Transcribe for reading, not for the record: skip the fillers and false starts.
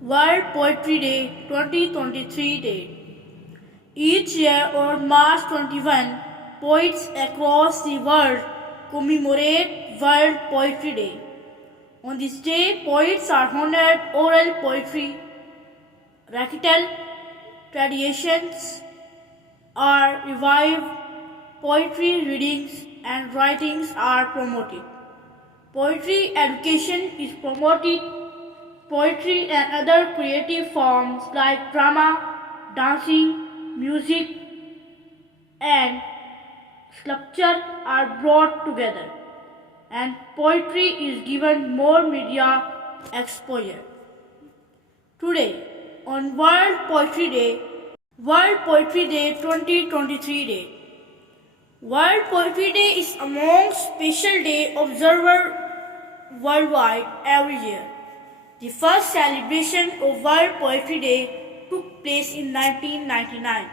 World Poetry Day 2023 date. Each year on March 21, poets across the world commemorate World Poetry Day. On this day, poets are honored oral poetry, recital traditions are revived, poetry readings and writings are promoted. Poetry education is promoted. Poetry and other creative forms like drama, dancing, music, and sculpture are brought together, and poetry is given more media exposure. Today, on World Poetry Day 2023 Day. World Poetry Day is among special day observed worldwide every year. The first celebration of World Poetry Day took place in 1999.